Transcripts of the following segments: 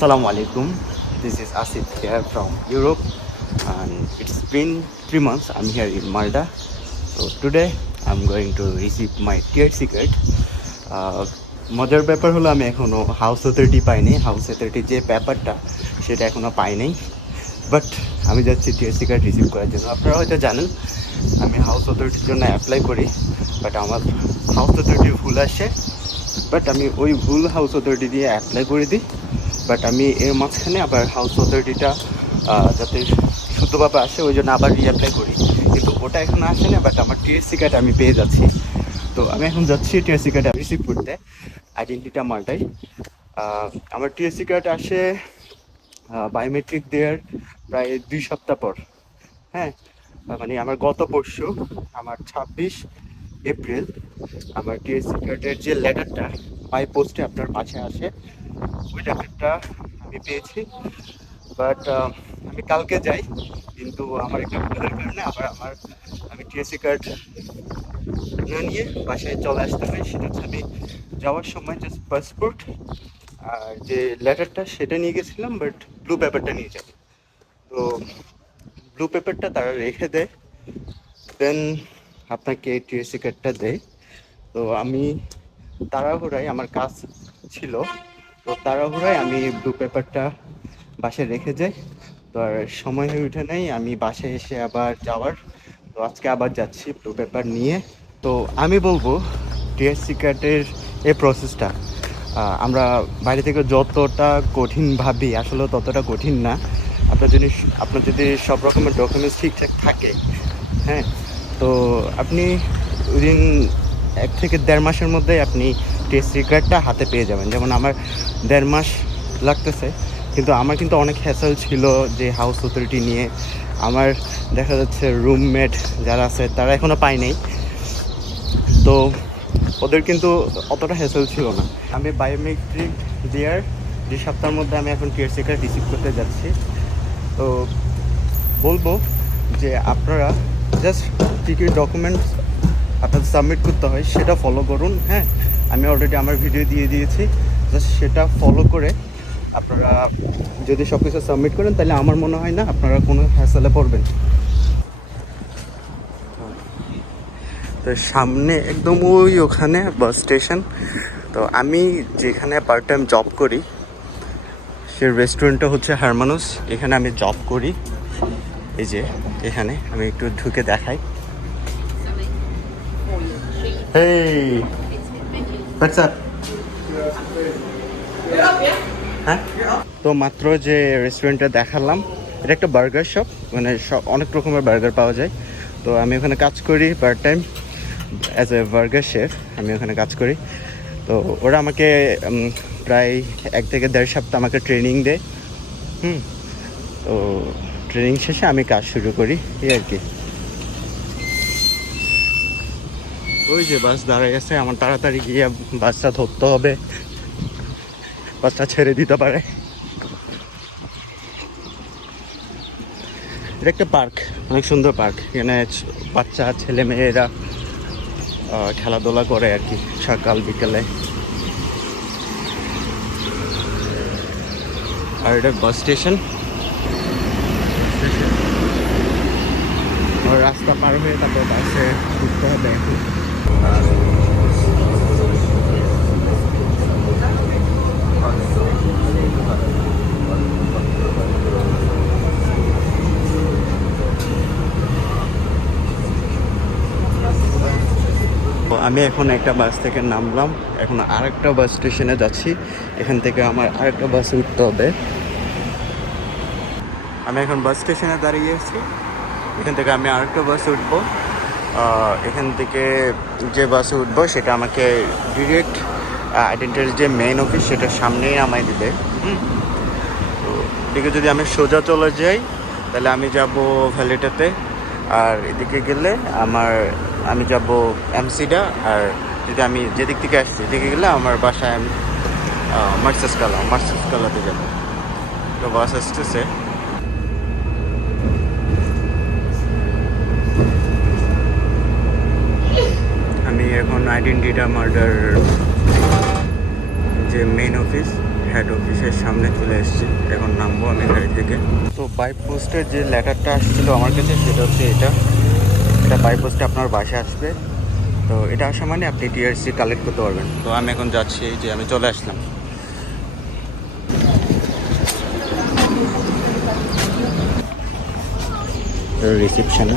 Assalamu alaikum. This is Asif here from Europe, and it's been 3 months. I'm here in Malta. So today I'm going to receive my tier secret. মজার ব্যাপার হলো আমি এখনো house authority পাইনি। House authority যে ব্যাপারটা সেটা এখনো পাই নাই, বাট আমি যাচ্ছি টিয়ার সিকার্ড রিসিভ করার জন্য। আপনারা হয়তো জানেন আমি হাউস অথরিটির জন্য অ্যাপ্লাই করি, বাট আমার হাউস অথরিটির ভুল আসে, বাট আমি ওই ভুল হাউস অথরিটি দিয়ে অ্যাপ্লাই করে দিই। বাট আমি এর মাঝখানে আবার হাউস অথরিটিটা যাতে শুদ্ধভাবে আসে ওই জন্য আবার রিঅ্যাপ্লাই করি, কিন্তু ওটা এখন আসে না। বাট আমার টিএসসি কার্ড আমি পেয়ে যাচ্ছি। তো আমি এখন যাচ্ছি টিএসসি কার্ড রিসিভ করতে আইডেন্টিটা মাল্টায়। আমার টিএসসি কার্ড আসে বায়োমেট্রিক দেওয়ার প্রায় 2 সপ্তাহ পর। হ্যাঁ, মানে আমার গত পরশু আমার 26 এপ্রিল আমার টিএসসি কার্ডের যে লেটারটা বাই পোস্টে আপনার পাশে আসে, ওই লেটারটা আমি পেয়েছি। বাট আমি কালকে যাই, কিন্তু আমার একটা ভুলের কারণে আমি টিএসসি কার্ড না নিয়ে বাসায় চলে আসতে হয়। সেটা হচ্ছে আমি যাওয়ার সময় জাস্ট পাসপোর্ট আর যে লেটারটা সেটা নিয়ে গেছিলাম, বাট ব্লু পেপারটা নিয়ে যাই। তো ব্লু পেপারটা তারা রেখে দেয়, দেন আপনাকে টিএসসি কার্ডটা দেয়। তো আমি তাড়াহুড়ায়, আমার কাজ ছিল, তো তাড়াহুড়ায় আমি ব্লু পেপারটা বাসায় রেখে যাই। তো আর সময় হয়ে ওঠে নাই আমি বাসায় এসে আবার যাওয়ার। তো আজকে আবার যাচ্ছি ব্লু পেপার নিয়ে। তো আমি বলবো টিএসসি কার্ডের এই প্রসেসটা আমরা বাইরে থেকে যতটা কঠিন ভাবি, আসলে ততটা কঠিন না। আপনার যদি সব রকমের ডকুমেন্টস ঠিকঠাক থাকে, হ্যাঁ, তো আপনি উইদিন 1 থেকে 1.5 মাসের মধ্যে আপনি টিএসসি কার্ডটা হাতে পেয়ে যাবেন। যেমন আমার 1.5 মাস লাগতেছে, কিন্তু আমার কিন্তু অনেক হ্যাসেল ছিল যে হাউস অথরিটি নিয়ে। আমার দেখা যাচ্ছে রুমমেট যারা আছে তারা এখনও পায় নাই, তো ওদের কিন্তু অতটা হ্যাসেল ছিল না। আমি বায়োমেট্রিক দেওয়ার 2 সপ্তাহের মধ্যে আমি এখন টিএসসি কার্ড রিসিভ করতে যাচ্ছি। তো বলবো যে আপনারা জাস্ট কী কী ডকুমেন্টস আপনাদের সাবমিট করতে হয় সেটা ফলো করুন। হ্যাঁ, আমি অলরেডি আমার ভিডিও দিয়ে দিয়েছি, জাস্ট সেটা ফলো করে আপনারা যদি সব কিছু সাবমিট করেন তাহলে আমার মনে হয় না আপনারা কোনো হ্যাসেলে পড়বেন। তো সামনে একদম ওখানে বাস স্টেশন। তো আমি যেখানে পার্ট টাইম জব করি সে রেস্টুরেন্টটা হচ্ছে হারমানুস, এখানে আমি জব করি। এই যে এখানে আমি একটু ঢুকে দেখাই। Hey, what's up? হ্যাঁ, তো মাত্র যে রেস্টুরেন্টটা দেখালাম এটা একটা বার্গার শপ, মানে অনেক রকমের বার্গার পাওয়া যায়। তো আমি ওখানে কাজ করি part time as a burger chef, আমি ওখানে কাজ করি। তো ওরা আমাকে প্রায় 1 থেকে 1.5 সপ্তাহ আমাকে ট্রেনিং দেয়। তো ট্রেনিং শেষে আমি কাজ শুরু করি, এই আর কি। ওই যে বাস দাঁড়ায় আছে, আমার তাড়াতাড়ি গিয়ে বাসটা ধরতে হবে, বাসটা ছেড়ে দিতে পারে। এটা একটা পার্ক, অনেক সুন্দর পার্ক। এখানে বাচ্চা ছেলে মেয়েরা খেলাধুলা করে আর কি সকাল বিকেলে। আর এটা বাস স্টেশন, রাস্তা পার হয়ে তারপর বাসে উঠতে হবে এখন। আমি এখন একটা বাস থেকে নামলাম, এখন আরেকটা বাস স্টেশনে যাচ্ছি। এখান থেকে আমার আরেকটা বাসে উঠতে হবে। আমি এখন বাস স্টেশনে দাঁড়িয়ে আছি, এখান থেকে আমি আরেকটা বাসে উঠবো। এখান থেকে যে বাসে উঠবো সেটা আমাকে ডিরেক্ট আইডেন্টিটির যে মেইন অফিস সেটার সামনেই নামাই দিবে। তো এদিকে যদি আমি সোজা চলে যাই তাহলে আমি যাব ভ্যালিটাতে, আর এদিকে গেলে আমি যাব এমসিডা, আর যদি আমি যেদিক থেকে আসছি এদিকে গেলে আমার বাসায় আমি মার্সেসকালাতে যাবো। তো বাস আসতেছে। আমি এখন আইডেন্টিটা মার্ডার যে মেইন অফিস হেড অফিসের সামনে চলে এসেছি, এখন নামবো আমি গাড়ি থেকে। তো বাই পোস্টের যে লেটারটা আসছিল আমার কাছে সেটা হচ্ছে এটা বাই পোস্টে আপনার বাসায় আসবে। তো এটা আসা মানে আপনি টিআরসি কালেক্ট করতে পারবেন। তো আমি এখন যাচ্ছি, যে আমি চলে আসলাম রিসেপশনে।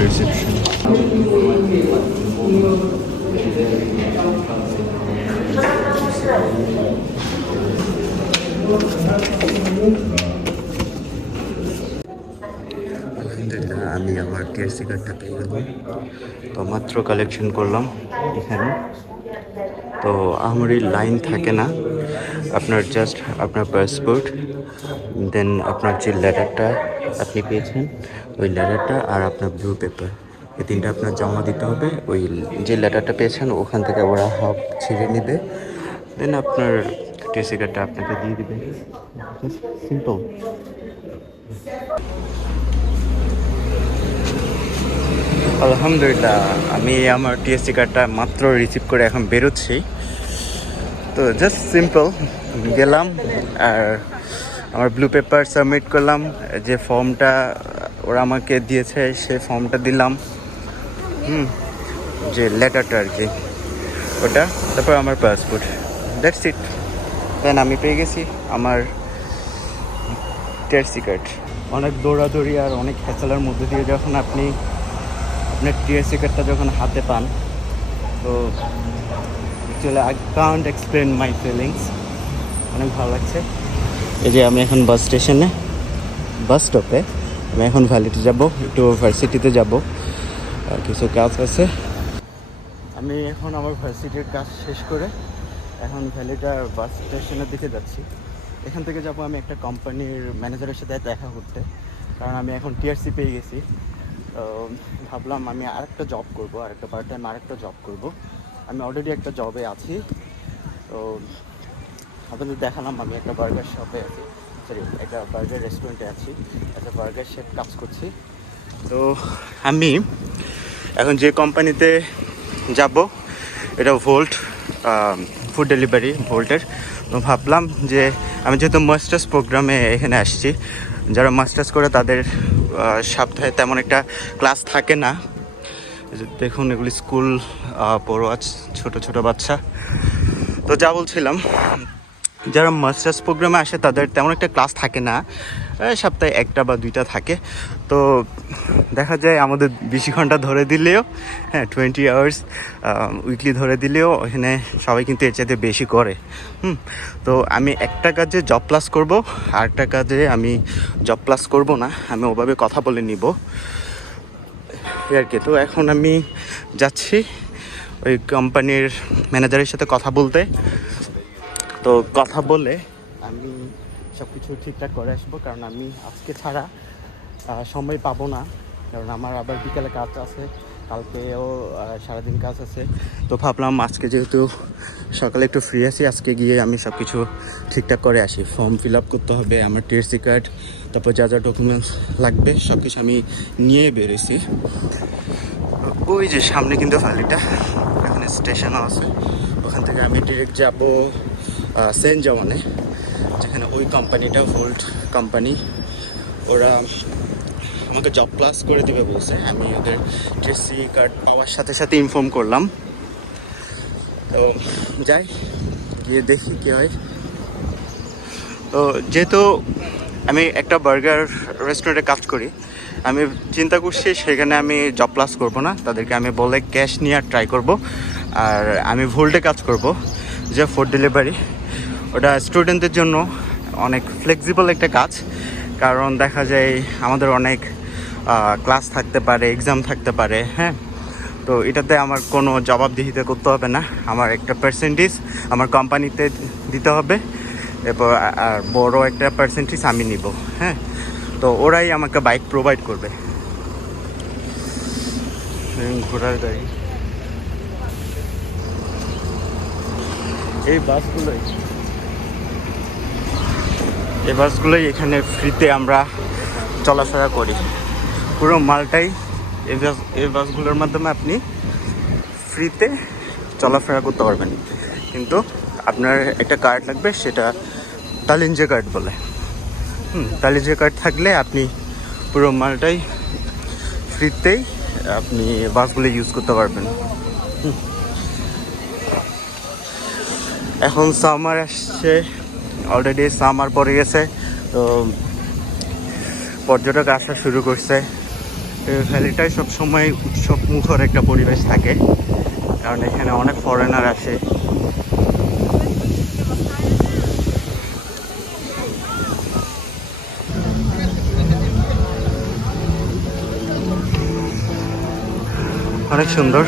রিসেপশন আমি আমার টিআরসি কার্ডটা পেয়ে গেলাম। তো মাত্র কালেকশন করলাম এখানে। তো আমারই লাইন থাকে না, আপনার জাস্ট আপনার পাসপোর্ট, দেন আপনার যে লেটারটা আপনি পেয়েছেন ওই লেটারটা আর আপনার ব্লু পেপার, এই তিনটা আপনার জমা দিতে হবে। ওই যে লেটারটা পেয়েছেন ওখান থেকে ওরা হাফ ছিঁড়ে নেবে, দেন আপনার টিএসসি কার্ডটা আপনাকে দিয়ে দেবে। সিম্পল। আলহামদুলিল্লাহ, আমি আমার টিএসসি কার্ডটা মাত্র রিসিভ করে এখন বেরোচ্ছি। তো জাস্ট সিম্পল গেলাম আর আমার ব্লু পেপার সাবমিট করলাম, যে ফর্মটা ওরা আমাকে দিয়েছে সেই ফর্মটা দিলাম, যে লেটারটা আর কি ওটা, তারপর আমার পাসপোর্ট, দ্যাটস ইট। দেন আমি পেয়ে গেছি আমার টিএসসি কার্ড। অনেক দৌড়াদৌড়ি আর অনেক হ্যাসেলের মধ্যে দিয়ে যখন আপনি আপনার টিএসসি কার্ডটা যখন হাতে পান, তো actually I can't explain my feelings. অনেক ভালো লাগছে। এই যে আমি এখন বাস স্টেশনে, বাস স্টপে। আমি এখন ভ্যালিতে যাব, একটু ভার্সিটিতে যাব, কিছু কাজ আছে। আমি এখন আমার ভার্সিটির কাজ শেষ করে এখন ভ্যালিটার বাস স্টেশনের দিকে যাচ্ছি। এখান থেকে যাব আমি একটা কোম্পানির ম্যানেজারের সাথে দেখা করতে, কারণ আমি এখন টিআরসি পেয়ে গেছি। ভাবলাম আমি আরেকটা জব করব, আরেকটা পার্ট টাইম আরেকটা জব করব। আমি অলরেডি একটা জবে আছি। তো আপনাদের দেখালাম আমি একটা বার্গার শপে আছি, সরি একটা বার্গার রেস্টুরেন্টে আছি, একটা বার্গার শেফ কাজ করছি। তো আমি এখন যে কোম্পানিতে যাব এটা ভোল্ট, ফুড ডেলিভারি ভোল্টের। তো ভাবলাম যে আমি যেহেতু মাস্টার্স প্রোগ্রামে এখানে আসছি, যারা মাস্টার্স করে তাদের সপ্তাহে তেমন একটা ক্লাস থাকে না। দেখুন এগুলি স্কুল পড়ুয়া ছোটো ছোটো বাচ্চা। তো যা বলছিলাম, যারা মাস্টার্স প্রোগ্রামে আসে তাদের তেমন একটা ক্লাস থাকে না, সপ্তাহে একটা বা দুইটা থাকে। তো দেখা যায় আমাদের 20 ঘন্টা ধরে দিলেও, 20 আওয়ার্স উইকলি ধরে দিলেও এখানে সবাই কিন্তু এর চাইতে বেশি করে। তো আমি একটা কাজে জব প্লাস করব, আরেকটা কাজে আমি জব প্লাস করব না, আমি ওভাবে কথা বলে নিব আর কি। তো এখন আমি যাচ্ছি ওই কোম্পানির ম্যানেজারের সাথে কথা বলতে। তো কথা বলে আমি সব কিছু ঠিকঠাক করে আসবো, কারণ আমি আজকে ছাড়া সময় পাবো না, কারণ আমার আবার বিকেলে কাজ আছে, কালকেও সারাদিন কাজ আছে। তো ভাবলাম আজকে যেহেতু সকালে একটু ফ্রি আছি, আজকে গিয়ে আমি সব কিছু ঠিকঠাক করে আসি। ফর্ম ফিল আপ করতে হবে, আমার টিএসসি কার্ড, তারপর যা যা ডকুমেন্টস লাগবে সব কিছু আমি নিয়ে বেরিয়েছি। ওই যে সামনে কিন্তু ভ্যালিটা, এখানে স্টেশনও আছে, ওখান থেকে আমি ডিরেক্ট যাব সেন্ট জওয়ানে, যেখানে ওই কোম্পানিটা ভোল্ট কোম্পানি। ওরা আমাকে জব ক্লাস করে দেবে বলছে। আমি ওদের টিএসসি কার্ড পাওয়ার সাথে সাথে ইনফর্ম করলাম। তো যাই, গিয়ে দেখি কী হয়। তো যেহেতু আমি একটা বার্গার রেস্টুরেন্টে কাজ করি, আমি চিন্তা করছি সেখানে আমি জব প্লাস করব না, তাদেরকে আমি বলে ক্যাশ নিয়ে ট্রাই করব। আর আমি ভোল্টে কাজ করব, যে ফুড ডেলিভারি, ওটা স্টুডেন্টদের জন্য অনেক ফ্লেক্সিবল একটা কাজ। কারণ দেখা যায় আমাদের অনেক ক্লাস থাকতে পারে, এক্সাম থাকতে পারে, তো এটাতে আমার কোনো জবাবদিহিতা করতে হবে না, আমার একটা পার্সেন্টেজ আমার কোম্পানিতে দিতে হবে, এরপর আর বড় একটা পার্সেন্টেজ আমি নিব। তো ওরাই আমাকে বাইক প্রোভাইড করবে। ঘোড়ার গাড়ি, এই বাসগুলোই এখানে ফ্রিতে আমরা চলাফেরা করি। পুরো মালটাই এই বাসগুলোর মাধ্যমে আপনি ফ্রিতে চলাফেরা করতে পারবেন, কিন্তু আপনার একটা কার্ড লাগবে, সেটা তালিঞ্জে কার্ড বলে। তালিঞ্জে কার্ড থাকলে আপনি পুরো মালটাই ফ্রিতেই আপনি বাসগুলো ইউজ করতে পারবেন। এখন সামার আসছে, অলরেডি সামার পড়ে গেছে, তো পর্যটক আসা শুরু করছে। ভ্যালিটায় সবসময় উৎসব মুখর একটা পরিবেশ থাকে, কারণ এখানে অনেক ফরেনার আসে। অনেক সুন্দর।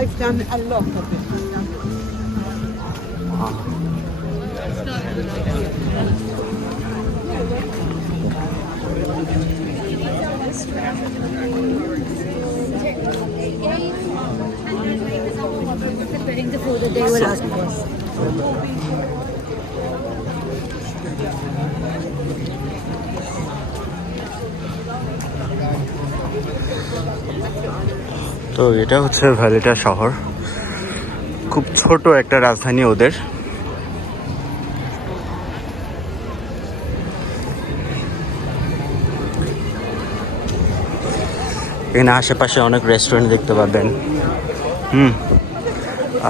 I've done a lot of it. Preparing the food that they will ask for. তো এটা হচ্ছে ভ্যালিটা শহর, খুব ছোট একটা রাজধানী ওদের। এখানে আশেপাশে অনেক রেস্টুরেন্ট দেখতে পাবেন।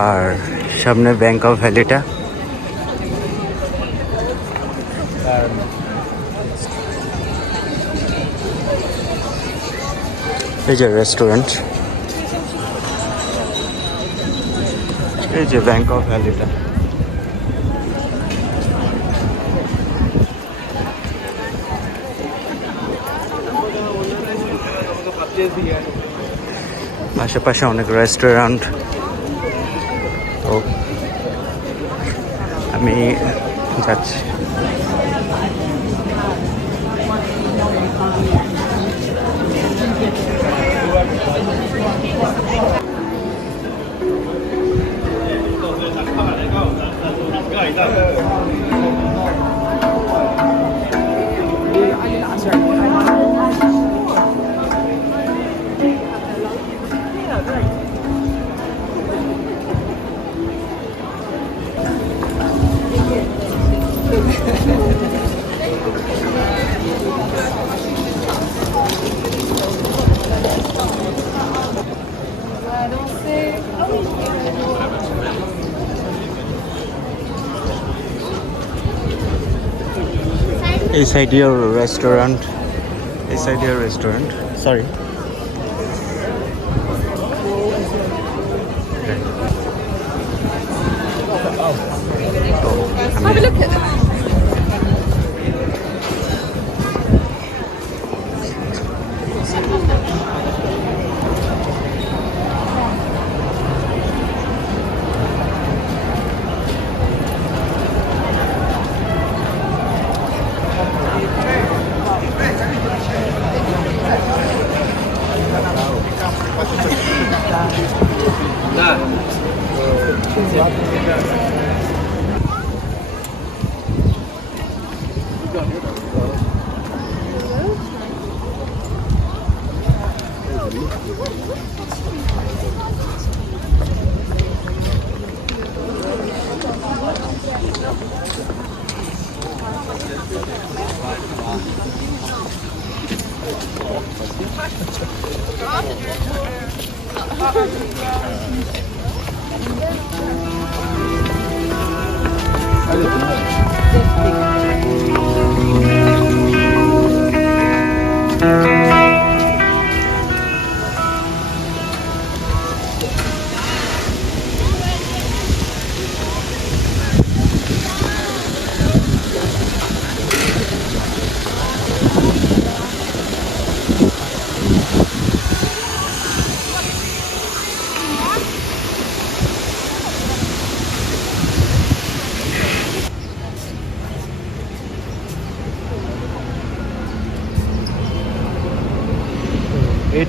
আর সামনে ব্যাংক অফ ভ্যালিটা। এই যে রেস্টুরেন্ট, এই যে ব্যাংক অফ ভ্যালিটা। আশেপাশে অনেক রেস্টুরেন্ট। তো আমি যাচ্ছি। এই সাইড ইয়ার রেস্টুরেন্ট, এই side year restaurant, sorry. Have a look at that.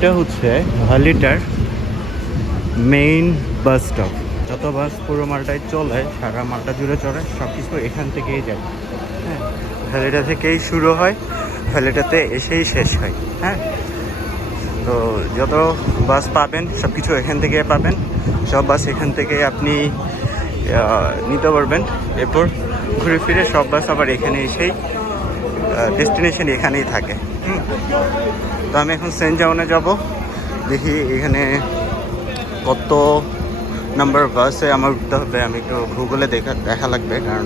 এটা হচ্ছে ভালিটার মেইন বাস স্টপ। যত বাস পুরো মালটায় চলে, সারা মালটা জুড়ে চলে, সব কিছু এখান থেকেই যায়। হ্যাঁ, ভ্যালিটা থেকেই শুরু হয়, ভ্যালিটাতে এসেই শেষ হয়। হ্যাঁ, তো যত বাস পাবেন সব কিছু এখান থেকে পাবেন, সব বাস এখান থেকে আপনি নিতে পারবেন। এরপর ঘুরে ফিরে সব বাস আবার এখানে এসেই ডেস্টিনেশন এখানেই থাকে। তো আমি এখন সেন্ট জনে যাব, দেখি এখানে কত নাম্বার বাসে আমার উঠতে হবে। আমি একটু গুগলে দেখা লাগবে, কারণ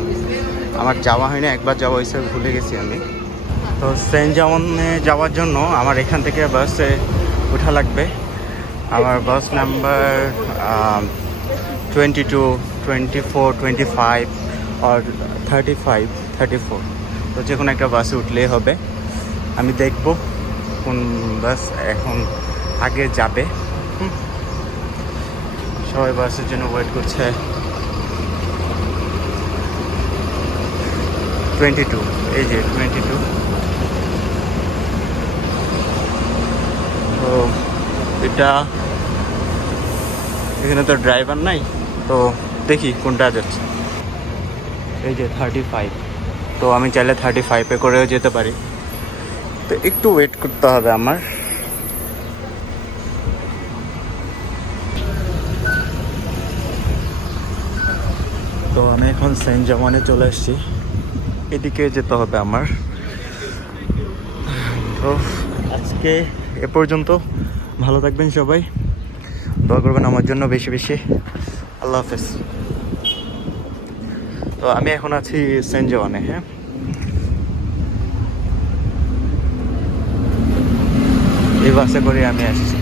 আমার যাওয়া হয়নি, একবার যাওয়া হয়েছে, ভুলে গেছি আমি। তো সেন্ট জনে যাওয়ার জন্য আমার এখান থেকে বাসে ওঠা লাগবে। আমার বাস নাম্বার 22, 24, 25 আর 35, 34। তো যে কোনো একটা বাসে উঠলেই হবে। আমি দেখব কোন বাস এখন আগে যাবে। সবাই বাসের জন্য ওয়েট করছে। 22, এই যে 22। তো এটা এখানে তো ড্রাইভার নাই, তো দেখি কোনটা যাচ্ছে। এই যে 35, তো আমি চাইলে 35-এ করেও যেতে পারি। তো একটু ওয়েট করতে হবে আমার। তো আমি এখন সেন্ট জনে চলে এসেছি, এদিকে যেতে হবে আমার। তো আজকে এ পর্যন্ত। ভালো থাকবেন সবাই, দোয়া করবেন আমার জন্য বেশি বেশি। আল্লাহ হাফেজ। তো আমি এখন আছি সেন্ট জনে। হ্যাঁ, এই বাসে করে আমি আসছি।